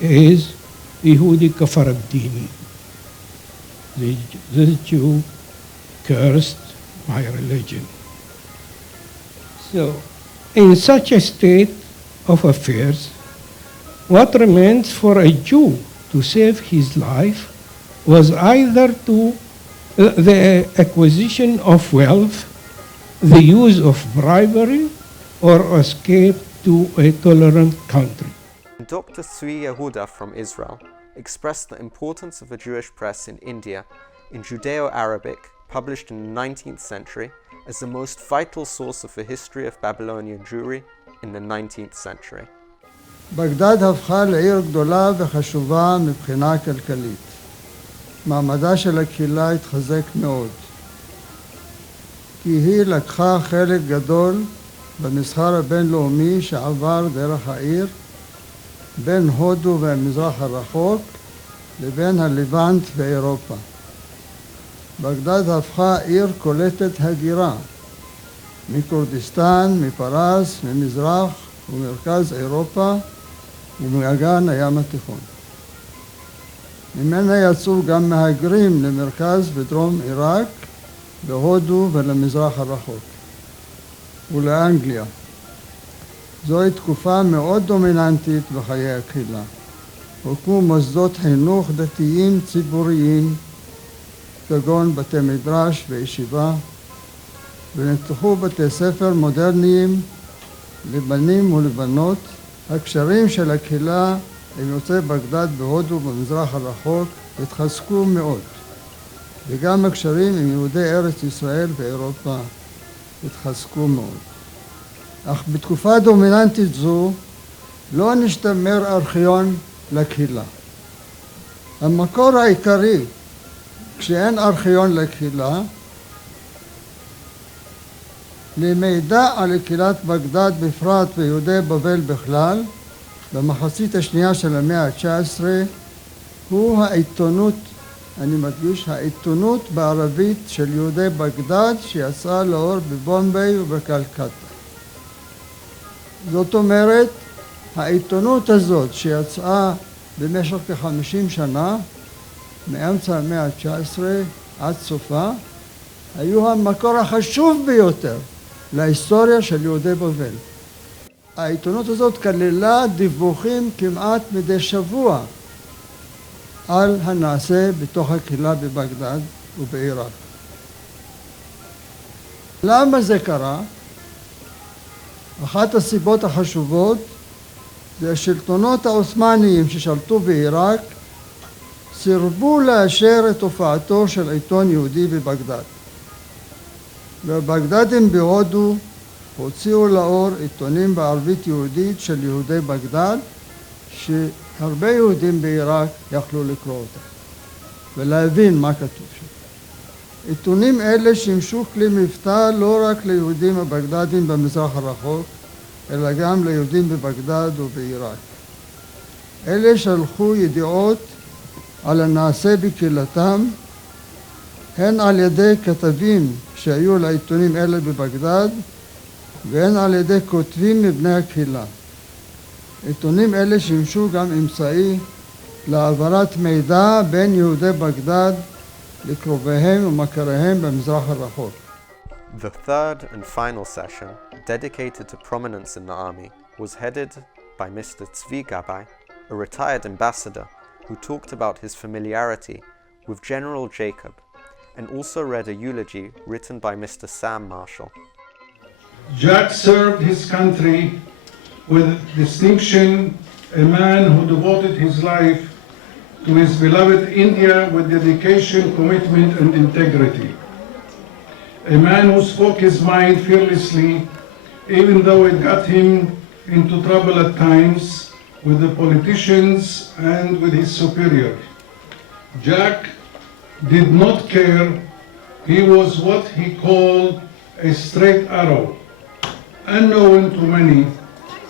is Yehudi kafar ad-dini. This Jew cursed my religion. So, in such a state of affairs, what remains for a Jew to save his life was either the acquisition of wealth, the use of bribery, or escape to a tolerant country. Dr. Tzvi Yehuda from Israel expressed the importance of a Jewish press in India in Judeo-Arabic, published in the 19th century, as the most vital source of the history of Babylonian Jewry in the 19th century. בגדד הפכה לעיר גדולה וחשובה מבחינה כלכלית. מעמדה של הקהילה התחזק מאוד, כי היא לקחה חלק גדול במסחר הבינלאומי שעבר דרך העיר, בין הודו והמזרח הרחוק לבין הלבנט ואירופה. בגדד הפכה עיר קולטת הגירה מכורדיסטן, מפרס, ממזרח ומרכז אירופה ומאגן הים התיכון. ממנה יצאו גם מהגרים למרכז ודרום עיראק, להודו ולמזרח הרחוק ולאנגליה. זוהי תקופה מאוד דומיננטית בחיי הקהילה. הוקמו מוסדות חינוך דתיים ציבוריים, כגון בתי מדרש וישיבה, ונפתחו בתי ספר מודרניים לבנים ולבנות. הקשרים של הקהילה עם יוצאי בגדד בהודו במזרח הרחוק התחזקו מאוד, וגם הקשרים עם יהודי ארץ ישראל ואירופה התחזקו מאוד. אך בתקופה דומיננטית זו לא נשתמר ארכיון לקהילה. המקור העיקרי כשאין ארכיון לקהילה למידע על קהילת בגדד בפרט ויהודי בבל בכלל במחצית השנייה של המאה ה-19 הוא העיתונות, אני מדגיש, העיתונות בערבית של יהודי בגדד שיצאה לאור בבומביי ובקלקטה. זאת אומרת, העיתונות הזאת שיצאה במשך כ-50 שנה, מאמצע המאה ה-19 עד סופה, היו המקור החשוב ביותר להיסטוריה של יהודי בבל. העיתונות הזאת כללה דיווחים כמעט מדי שבוע על הנעשה בתוך הקהילה בבגדד ובעיראק. למה זה קרה? אחת הסיבות החשובות זה השלטונות העות'מאניים ששלטו בעיראק סירבו לאשר את הופעתו של עיתון יהודי בבגדד. והבגדדים בהודו הוציאו לאור עיתונים בערבית יהודית של יהודי בגדד שהרבה יהודים בעיראק יכלו לקרוא אותם ולהבין מה כתוב שם. עיתונים אלה שימשו כלי מבטא לא רק ליהודים הבגדדים במזרח הרחוק, אלא גם ליהודים בבגדד ובעיראק. אלה שלחו ידיעות על הנעשה בקהילתם, הן על ידי כתבים שהיו לעיתונים אלה בבגדד, והן על ידי כותבים מבני הקהילה. עיתונים אלה שימשו גם אמצעי להעברת מידע בין יהודי בגדד לקרוביהם ומכריהם במזרח הרחוק. The third and final session, dedicated to prominence in the army, was headed by Mr. Tzvi Gabay, a retired ambassador who talked about his familiarity with General Jacob and also read a eulogy written by Mr. Sam Marshall. Jack served his country with distinction, a man who devoted his life to his beloved India with dedication, commitment, and integrity. A man who spoke his mind fearlessly, even though it got him into trouble at times with the politicians and with his superior. Jack did not care. He was what he called a straight arrow. Unknown to many,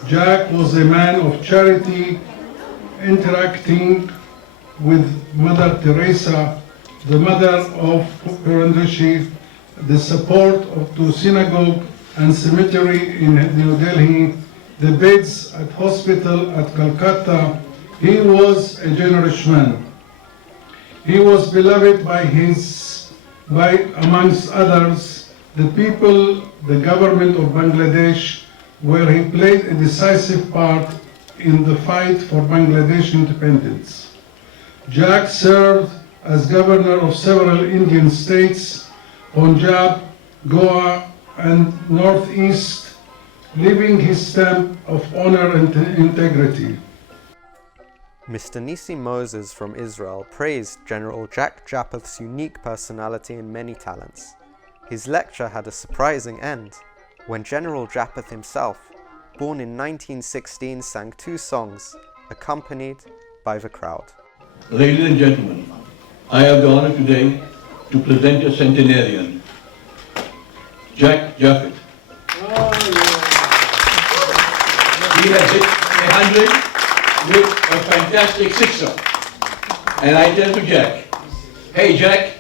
Jack was a man of charity, interacting with Mother Teresa, the mother of Purandashi, the support to synagogue and cemetery in New Delhi, the beds at hospital at Calcutta. He was a generous man. He was beloved by amongst others, the people, the government of Bangladesh, where he played a decisive part in the fight for Bangladesh independence. Jack served as governor of several Indian states, Punjab, Goa, and Northeast, leaving his stamp of honor and integrity. Mr. Nisi Moses from Israel praised General Jack Japheth's unique personality and many talents. His lecture had a surprising end, when General Japheth himself, born in 1916, sang 2 songs, accompanied by the crowd. Ladies and gentlemen, I have the honor today to present a centenarian, Jack Japheth. He has hit 100 with a fantastic sixer. And I tell to Jack, hey Jack,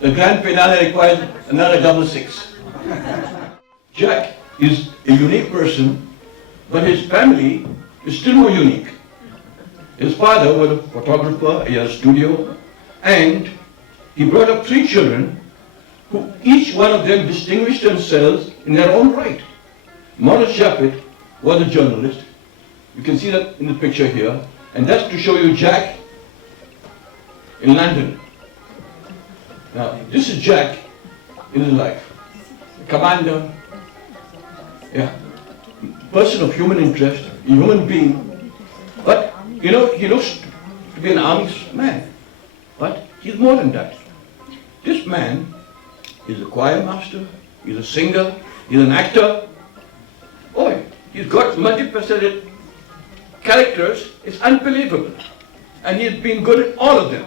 the grand finale requires another double 6. Jack is a unique person, but his family is still more unique. His father was a photographer, he had a studio, and he brought up 3 children who each one of them distinguished themselves in their own right. Morris Japheth was a journalist. You can see that in the picture here, and that's to show you Jack in London. Now, this is Jack in his life. A commander, person of human interest, a human being. But, you know, he looks to be an army man. But he's more than that. This man is a choir master, he's a singer, he's an actor. Boy, he's got multifaceted characters, it's unbelievable. And he's been good at all of them.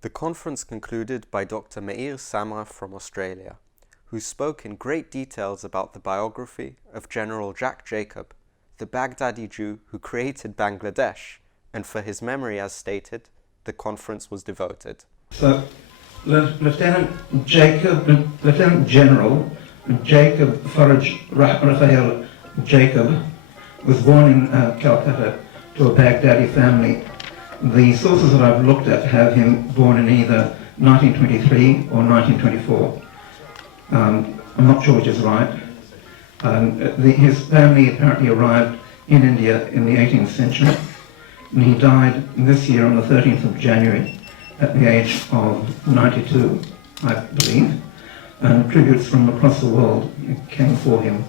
The conference concluded by Dr. Meir Samra from Australia, who spoke in great details about the biography of General Jack Jacob, the Baghdadi Jew who created Bangladesh, and for his memory, as stated, the conference was devoted. So, Lieutenant General Jacob Faraj Raphael Jacob was born in Calcutta to a Baghdadi family. The sources that I've looked at have him born in either 1923 or 1924. I'm not sure which is right. His family apparently arrived in India in the 18th century, and he died this year on the 13th of January at the age of 92, I believe. And tributes from across the world came for him,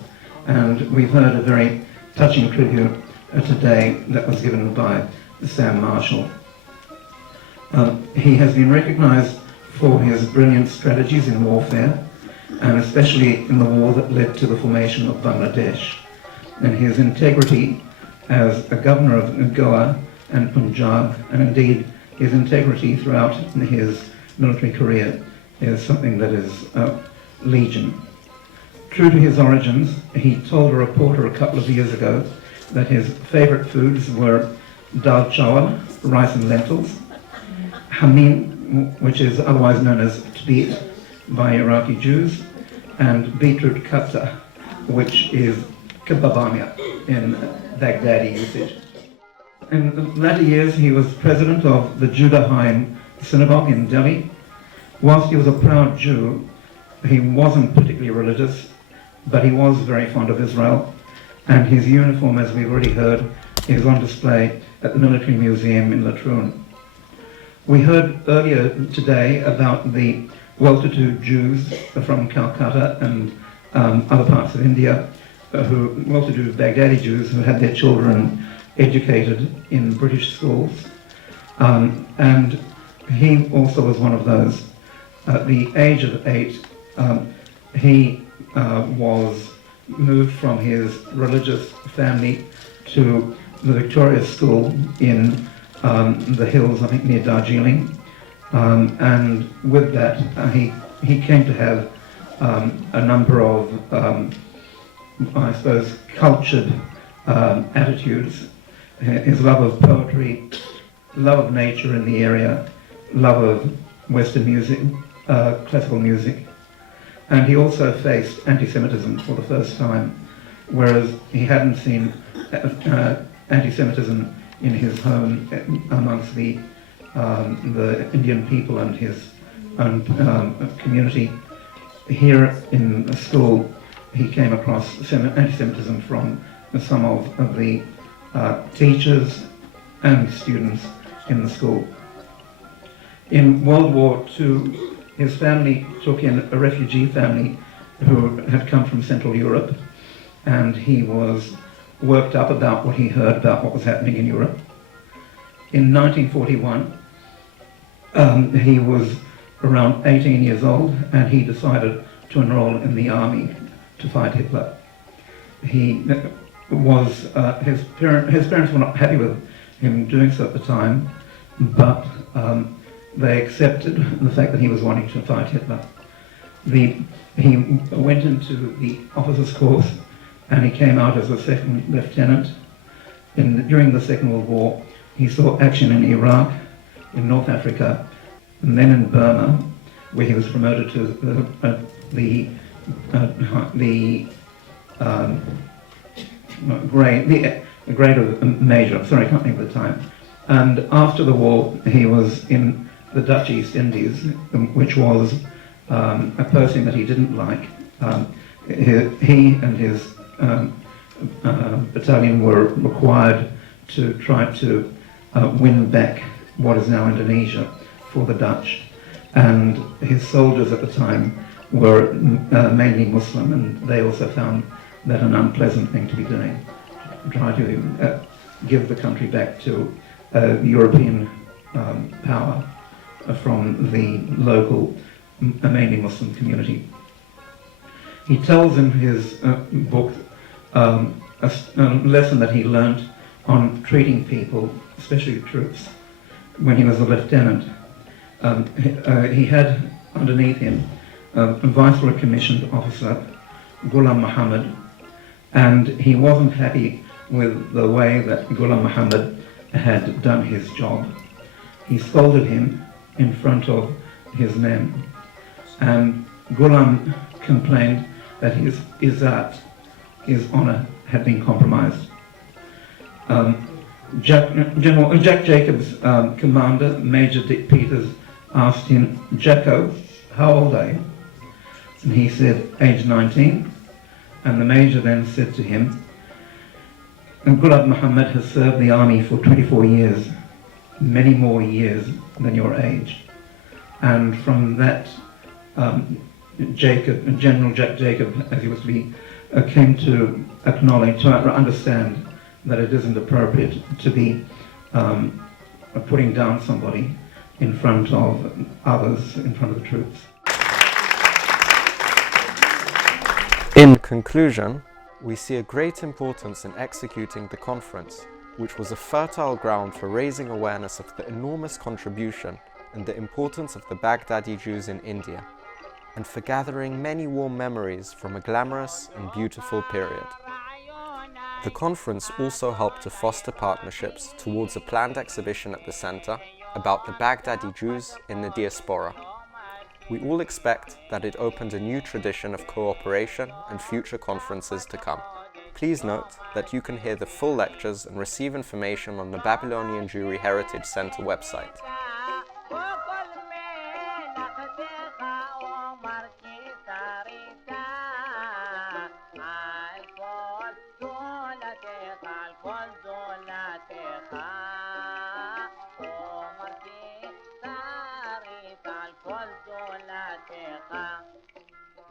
and we've heard a very touching tribute today that was given by Sam Marshall. He has been recognized for his brilliant strategies in warfare, and especially in the war that led to the formation of Bangladesh, and his integrity as a governor of Goa and Punjab, and indeed his integrity throughout his military career is something that is legion. True to his origins, he told a reporter a couple of years ago that his favorite foods were dal chawal, rice and lentils, hameen, which is otherwise known as tbit by Iraqi Jews, and beetroot kafta, which is kebabamia in Baghdadi usage. In the latter years, he was president of the Judah Haim synagogue in Delhi. Whilst he was a proud Jew, he wasn't particularly religious, but he was very fond of Israel, and his uniform, as we've already heard, is on display at the Military Museum in Latrun. We heard earlier today about the well-to-do Jews from Calcutta and other parts of India, well-to-do Baghdadi Jews who had their children educated in British schools, and he also was one of those. At the age of 8, he was moved from his religious family to the Victoria School in the hills, I think near Darjeeling, and with that he came to have a number of, I suppose, cultured attitudes. His love of poetry, love of nature in the area, love of Western music, classical music, and he also faced anti-Semitism for the first time, whereas he hadn't seen anti-Semitism in his home amongst the Indian people and his own community. Here in the school, he came across anti-Semitism from some of the teachers and students in the school. In World War II, his family took in a refugee family who had come from Central Europe, and he was worked up about what he heard about what was happening in Europe. In 1941, he was around 18 years old, and he decided to enroll in the army to fight Hitler. He was his parents were not happy with him doing so at the time, but they accepted the fact that he was wanting to fight Hitler. He went into the officers' course, and he came out as a second lieutenant. During the Second World War, he saw action in Iraq, in North Africa, and then in Burma, where he was promoted to the grade of major. Sorry, I can't think of the time. And after the war, he was in the Dutch East Indies, which was a posting that he didn't like. He and his battalion were required to try to win back what is now Indonesia for the Dutch, and his soldiers at the time were mainly Muslim, and they also found that an unpleasant thing to be doing, try to give the country back to European power from the local, mainly Muslim community. He tells in his book a lesson that he learnt on treating people, especially troops, when he was a lieutenant. He had underneath him Viceroy commissioned officer, Ghulam Muhammad, and he wasn't happy with the way that Ghulam Muhammad had done his job. He scolded him in front of his men, and Ghulam complained that his izzat, his honor, had been compromised. General Jack Jacobs' commander, Major Dick Peters, asked him, "Jacko, how old are you?" And he said, "Age 19. And the Major then said to him, "Ghulam Muhammad has served the army for 24 years, many more years than your age." And from that, General Jack Jacob, as he was to be, came to acknowledge, to understand that it isn't appropriate to be putting down somebody in front of others, in front of the troops. In conclusion, we see a great importance in executing the conference, which was a fertile ground for raising awareness of the enormous contribution and the importance of the Baghdadi Jews in India, and for gathering many warm memories from a glamorous and beautiful period. The conference also helped to foster partnerships towards a planned exhibition at the center about the Baghdadi Jews in the diaspora. We all expect that it opened a new tradition of cooperation and future conferences to come. Please note that you can hear the full lectures and receive information on the Babylonian Jewry Heritage Center website.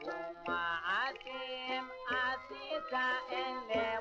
وما عتيم عتيتا اللي